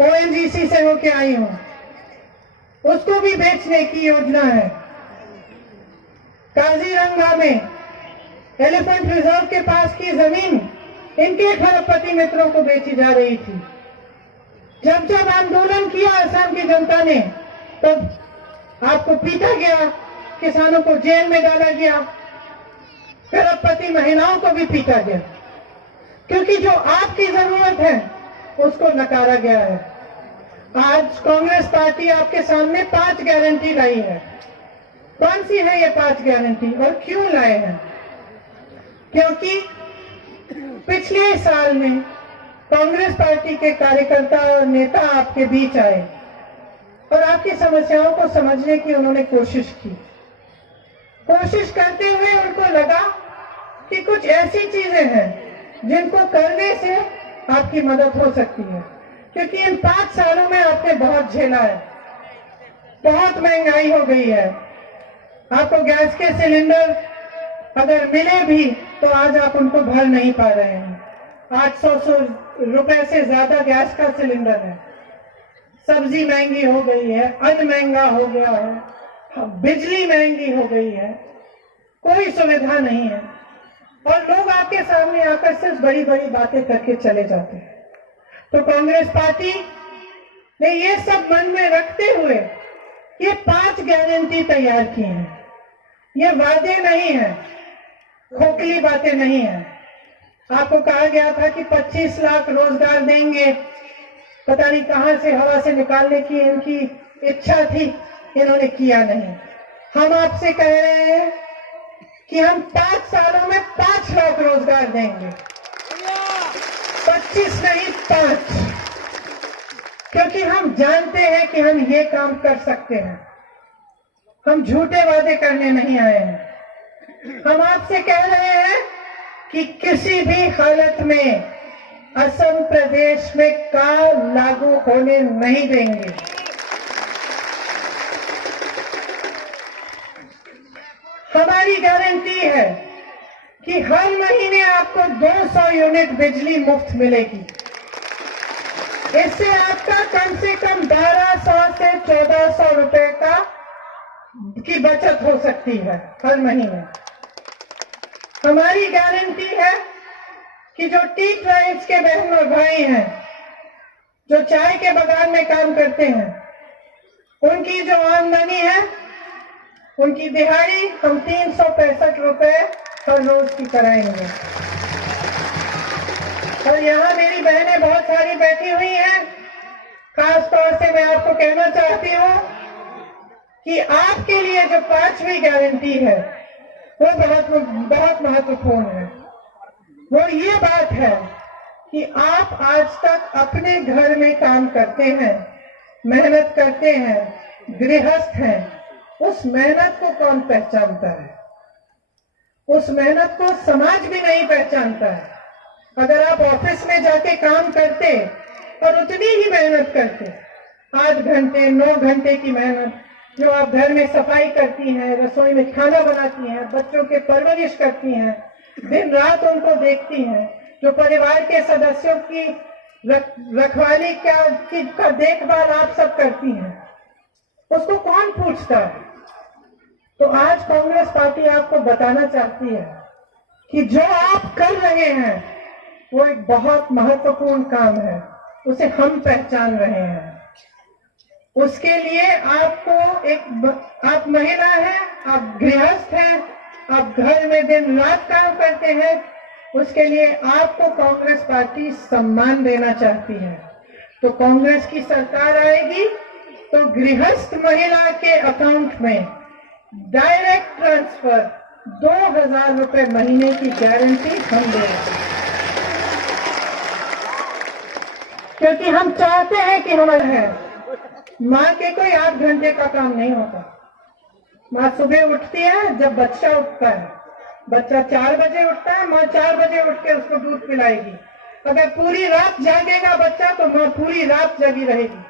ONGC से होके आई हूं, उसको भी बेचने की योजना है। काजीरंगा में एलिफेंट रिजर्व के पास की जमीन इनके खरबपति मित्रों को बेची जा रही थी। जब जब आंदोलन किया असम की जनता ने, तब आपको पीटा गया, किसानों को जेल में डाला गया, खरबपति महिलाओं को भी पीटा गया, क्योंकि जो आपकी जरूरत है उसको नकारा गया है। आज कांग्रेस पार्टी आपके सामने 5 गारंटी लाई है। कौन सी है ये 5 गारंटी और क्यों लाए हैं? क्योंकि पिछले साल में कांग्रेस पार्टी के कार्यकर्ता और नेता आपके बीच आए और आपकी समस्याओं को समझने की उन्होंने कोशिश की। कोशिश करते हुए उनको लगा कि कुछ ऐसी चीजें हैं जिनको करने से आपकी मदद हो सकती है, क्योंकि इन 5 सालों में आपने बहुत झेला है। बहुत महंगाई हो गई है। आपको गैस के सिलेंडर अगर मिले भी तो आज आप उनको भर नहीं पा रहे हैं। 800 रुपए से ज्यादा गैस का सिलेंडर है। सब्जी महंगी हो गई है, अन्न महंगा हो गया है, बिजली महंगी हो गई है, कोई सुविधा नहीं है और लोग आपके सामने आकर सिर्फ बड़ी बड़ी बातें करके चले जाते हैं। तो कांग्रेस पार्टी ने ये सब मन में रखते हुए ये 5 गारंटी तैयार की हैं। ये वादे नहीं है, खोखली बातें नहीं है। आपको कहा गया था कि 25 लाख रोजगार देंगे, पता नहीं कहां से हवा से निकालने की इनकी इच्छा थी, इन्होंने किया नहीं। हम आपसे कह रहे हैं कि हम 5 सालों में 5 लाख रोजगार देंगे, 25 नहीं 5, क्योंकि हम जानते हैं कि हम ये काम कर सकते हैं। हम झूठे वादे करने नहीं आए हैं। हम आपसे कह रहे हैं कि किसी भी हालत में असम प्रदेश में काल लागू होने नहीं देंगे। हमारी गारंटी है कि हर महीने आपको 200 यूनिट बिजली मुफ्त मिलेगी। इससे आपका कम से कम 1200 से 1400 रुपए की बचत हो सकती है हर महीने। हमारी गारंटी है कि जो टी ट्राइब्स के बहन और भाई हैं, जो चाय के बागान में काम करते हैं, उनकी जो आमदनी है, उनकी दिहाड़ी हम 365 रुपए हर रोज की कराएंगे। और यहाँ मेरी बहनें बहुत सारी बैठी हुई हैं। खास तौर से मैं आपको कहना चाहती हूँ कि आपके लिए जो 5वीं गारंटी है वो बहुत महत्वपूर्ण है। वो ये बात है कि आप आज तक अपने घर में काम करते हैं, मेहनत करते हैं, गृहस्थ हैं। उस मेहनत को कौन पहचानता है? उस मेहनत को समाज भी नहीं पहचानता है। अगर आप ऑफिस में जाके काम करते और उतनी ही मेहनत करते, 8 घंटे 9 घंटे की मेहनत, जो आप घर में सफाई करती हैं, रसोई में खाना बनाती हैं, बच्चों के परवरिश करती हैं, दिन रात उनको देखती हैं, जो परिवार के सदस्यों की रखवाली का देखभाल आप सब करती हैं, उसको कौन पूछता है? तो आज कांग्रेस पार्टी आपको बताना चाहती है कि जो आप कर रहे हैं वो एक बहुत महत्वपूर्ण काम है, उसे हम पहचान रहे हैं। उसके लिए आपको आप महिला हैं, आप गृहस्थ हैं, आप घर में दिन रात काम करते हैं, उसके लिए आपको कांग्रेस पार्टी सम्मान देना चाहती है। तो कांग्रेस की सरकार आएगी तो गृहस्थ महिला के अकाउंट में डायरेक्ट ट्रांसफर 2000 रुपए महीने की गारंटी हम दे रहे हैं, क्योंकि हम चाहते हैं कि हमारे माँ के कोई 8 घंटे का काम नहीं होता। माँ सुबह उठती है जब बच्चा उठता है, बच्चा 4 बजे उठता है, माँ 4 बजे उठ के उसको दूध पिलाएगी। अगर पूरी रात जागेगा बच्चा तो माँ पूरी रात जगी रहेगी।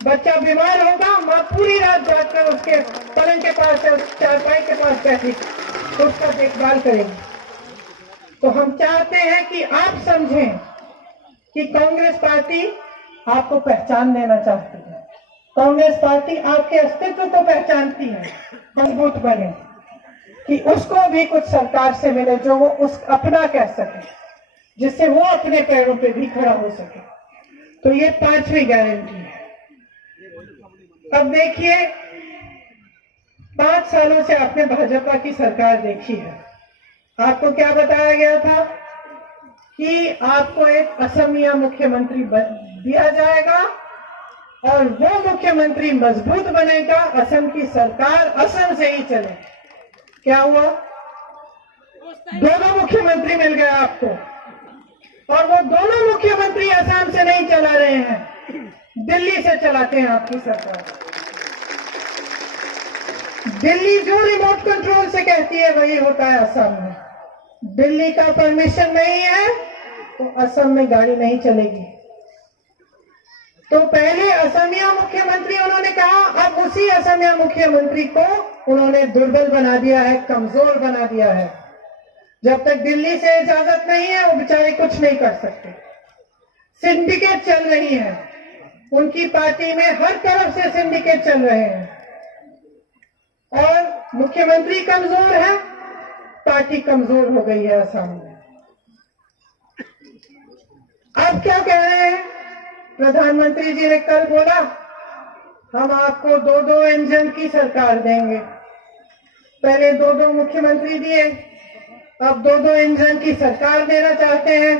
बच्चा बीमार होगा, माँ पूरी रात जागकर उसके पलंग के पास या चारपाई के पास बैठी उसका देखभाल करेगी। तो हम चाहते हैं कि आप समझें कि कांग्रेस पार्टी आपको पहचान देना चाहती है। कांग्रेस पार्टी आपके अस्तित्व को पहचानती है, मजबूत बने कि उसको भी कुछ सरकार से मिले जो वो उस अपना कह सके, जिससे वो अपने पैरों पे भी खड़ा हो सके। तो ये 5वीं गारंटी है। अब देखिए, 5 सालों से आपने भाजपा की सरकार देखी है। आपको क्या बताया गया था कि आपको एक असमिया मुख्यमंत्री दिया जाएगा और वो मुख्यमंत्री मजबूत बनेगा, असम की सरकार असम से ही चले। क्या हुआ? 2 मुख्यमंत्री मिल गए आपको, और वो दोनों मुख्यमंत्री असम से नहीं चला रहे हैं, दिल्ली से चलाते हैं आपकी सरकार। दिल्ली जो रिमोट कंट्रोल से कहती है वही होता है असम में। दिल्ली का परमिशन नहीं है तो असम में गाड़ी नहीं चलेगी। तो पहले असमिया मुख्यमंत्री उन्होंने कहा, अब उसी असमिया मुख्यमंत्री को उन्होंने दुर्बल बना दिया है, कमजोर बना दिया है। जब तक दिल्ली से इजाजत नहीं है वो बेचारे कुछ नहीं कर सकते। सिंडिकेट चल रही है उनकी पार्टी में, हर तरफ से सिंडिकेट चल रहे हैं, और मुख्यमंत्री कमजोर है, पार्टी कमजोर हो गई है असम में। अब क्या कह रहे हैं? प्रधानमंत्री जी ने कल बोला हम आपको 2-2 इंजन की सरकार देंगे। पहले 2-2 मुख्यमंत्री दिए, अब 2-2 इंजन की सरकार देना चाहते हैं।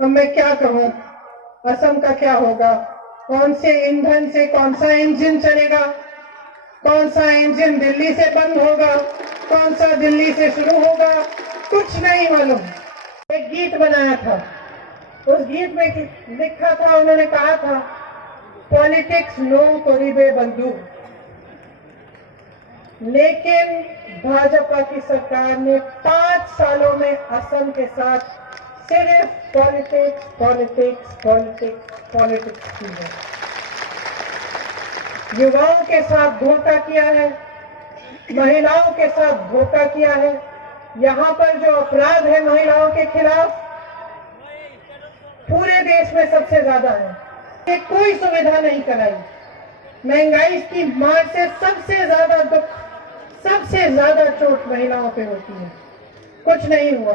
अब मैं क्या कहूं, असम का क्या होगा? कौन से ईंधन से कौन सा इंजन चलेगा? कौन सा इंजन दिल्ली से बंद होगा, कौन सा दिल्ली से शुरू होगा, कुछ नहीं मालूम। एक गीत बनाया था, उस गीत में लिखा था, उन्होंने कहा था पॉलिटिक्स नो करीबे बंदूक। लेकिन भाजपा की सरकार ने 5 सालों में असम के साथ सिर्फ पॉलिटिक्स पॉलिटिक्स पॉलिटिक्स पॉलिटिक्स की है। युवाओं के साथ धोखा किया है, महिलाओं के साथ धोखा किया है। यहाँ पर जो अपराध है महिलाओं के खिलाफ पूरे देश में सबसे ज्यादा है। ये कोई सुविधा नहीं कराई। महंगाई की मार से सबसे ज्यादा दुख, सबसे ज्यादा चोट महिलाओं पे होती है। कुछ नहीं हुआ।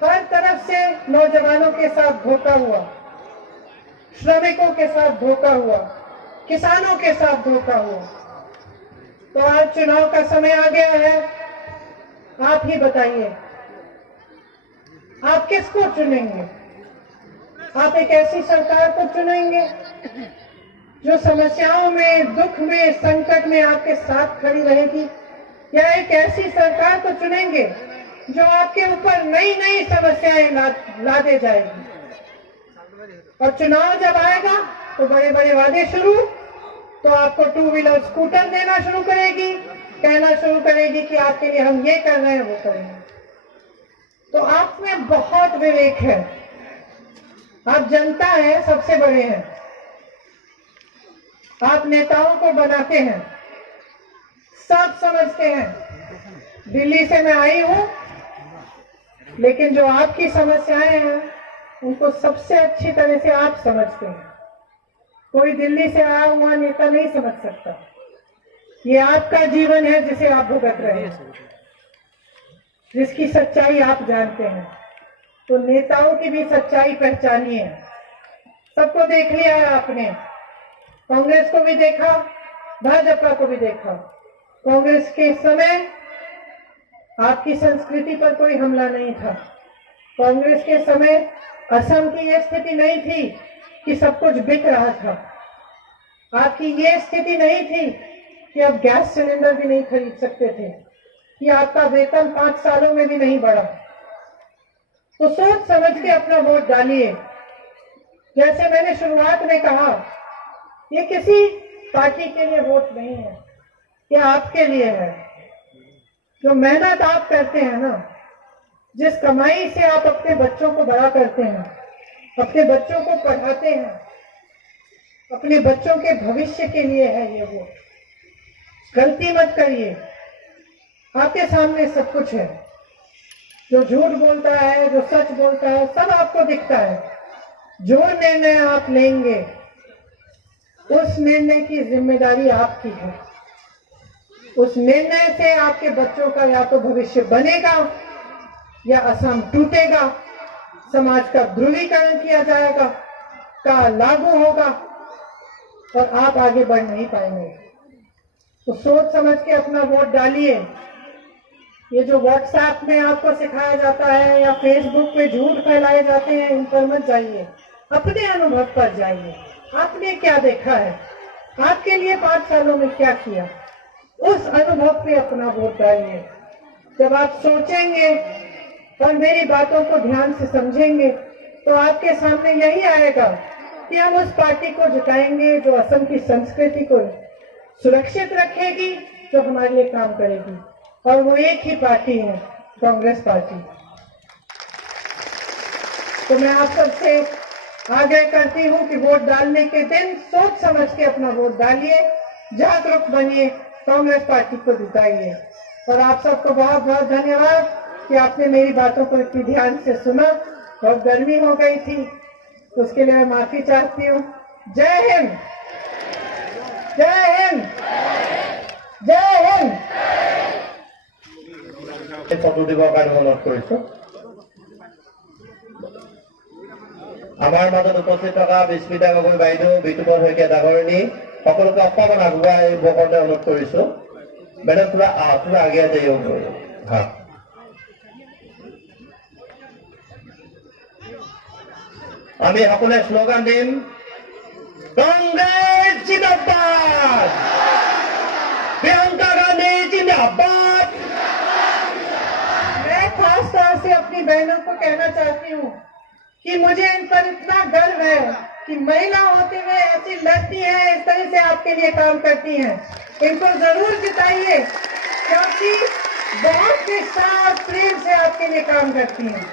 हर तरफ से नौजवानों के साथ धोखा हुआ, श्रमिकों के साथ धोखा हुआ, किसानों के साथ धोखा हुआ। तो आज चुनाव का समय आ गया है, आप ही बताइए आप किसको चुनेंगे? आप एक ऐसी सरकार को चुनेंगे जो समस्याओं में, दुख में, संकट में आपके साथ खड़ी रहेगी, या एक ऐसी सरकार को चुनेंगे जो आपके ऊपर नई नई समस्याएं लादे जाएगी? और चुनाव जब आएगा तो बड़े बड़े वादे शुरू, तो आपको 2 व्हीलर स्कूटर देना शुरू करेगी, कहना शुरू करेगी कि आपके लिए हम ये कर रहे हैं, वो कर रहे हैं। तो आप में बहुत विवेक है, आप जनता है, सबसे बड़े हैं। आप नेताओं को बनाते हैं, सब समझते हैं। दिल्ली से मैं आई हूं, लेकिन जो आपकी समस्याएं हैं उनको सबसे अच्छी तरह से आप समझते हैं। कोई दिल्ली से आया हुआ नेता नहीं समझ सकता। ये आपका जीवन है जिसे आप भुगत रहे हैं, जिसकी सच्चाई आप जानते हैं। तो नेताओं की भी सच्चाई पहचानिए। सबको देख लिया है आपने, कांग्रेस को भी देखा, भाजपा को भी देखा। कांग्रेस के समय आपकी संस्कृति पर कोई हमला नहीं था। कांग्रेस के समय असम की यह स्थिति नहीं थी कि सब कुछ बिक रहा था। आपकी ये स्थिति नहीं थी कि आप गैस सिलेंडर भी नहीं खरीद सकते थे, कि आपका वेतन 5 सालों में भी नहीं बढ़ा। तो सोच समझ के अपना वोट डालिए। जैसे मैंने शुरुआत में कहा, ये किसी पार्टी के लिए वोट नहीं है, ये आपके लिए है। जो मेहनत आप करते हैं ना, जिस कमाई से आप अपने बच्चों को बड़ा करते हैं, अपने बच्चों को पढ़ाते हैं, अपने बच्चों के भविष्य के लिए है ये वोट। गलती मत करिए, आपके सामने सब कुछ है। जो झूठ बोलता है, जो सच बोलता है, सब आपको दिखता है। जो निर्णय आप लेंगे उस निर्णय की जिम्मेदारी आपकी है। उस निर्णय से आपके बच्चों का या तो भविष्य बनेगा या असम टूटेगा, समाज का ध्रुवीकरण किया जाएगा, का लागू होगा और आप आगे बढ़ नहीं पाएंगे। तो सोच समझ के अपना वोट डालिए। ये जो व्हाट्सएप में आपको सिखाया जाता है या फेसबुक पे झूठ फैलाए जाते हैं, इन पर मत जाइए, अपने अनुभव पर जाइए। आपने क्या देखा है, आपके लिए 5 सालों में क्या किया, उस अनुभव पे अपना वोट डालिए। जब आप सोचेंगे और मेरी बातों को ध्यान से समझेंगे तो आपके सामने यही आएगा कि हम उस पार्टी को जिताएंगे जो असम की संस्कृति को सुरक्षित रखेगी, जो हमारे लिए काम करेगी, और वो एक ही पार्टी है, कांग्रेस पार्टी। तो मैं आप सबसे आग्रह करती हूँ कि वोट डालने के दिन सोच समझ के अपना वोट डालिए, जागरूक बनिए, कांग्रेस पार्टी को जिताइए। और आप सबको बहुत बहुत धन्यवाद कि आपने मेरी बातों को इतनी ध्यान से सुना। बहुत गर्मी हो गई थी, तो उसके लिए मैं माफी चाहती हूँ। जय हिंद, जय हिंद, जय हिंद। ফটো দিবৰ কাৰণে অনুৰোধ কৰিছো। আমাৰ মাজত উপস্থিত থকা বিস্মিতা গগৈ বাইদেউ, বিতুপন শইকীয়া ডাঙৰণী সকলোকে অকণমান আগুৱাই আহিবৰ কাৰণে অনুৰোধ কৰিছো। মেডাম थोड़ा आगे आ जाइए। हाँ, আমি সকলে স্লোগান দিম, কংগ্রেস জিন্দাবাদ, प्रियंका गांधी जिंदाबाद। मैं खास तौर से अपनी बहनों को कहना चाहती हूँ कि मुझे इन पर इतना गर्व है कि महिला होते हुए ऐसी लड़ती हैं, इस तरह से आपके लिए काम करती हैं। इनको जरूर जिताइए क्योंकि बहुत निष्ठा और प्रेम से आपके लिए काम करती हैं।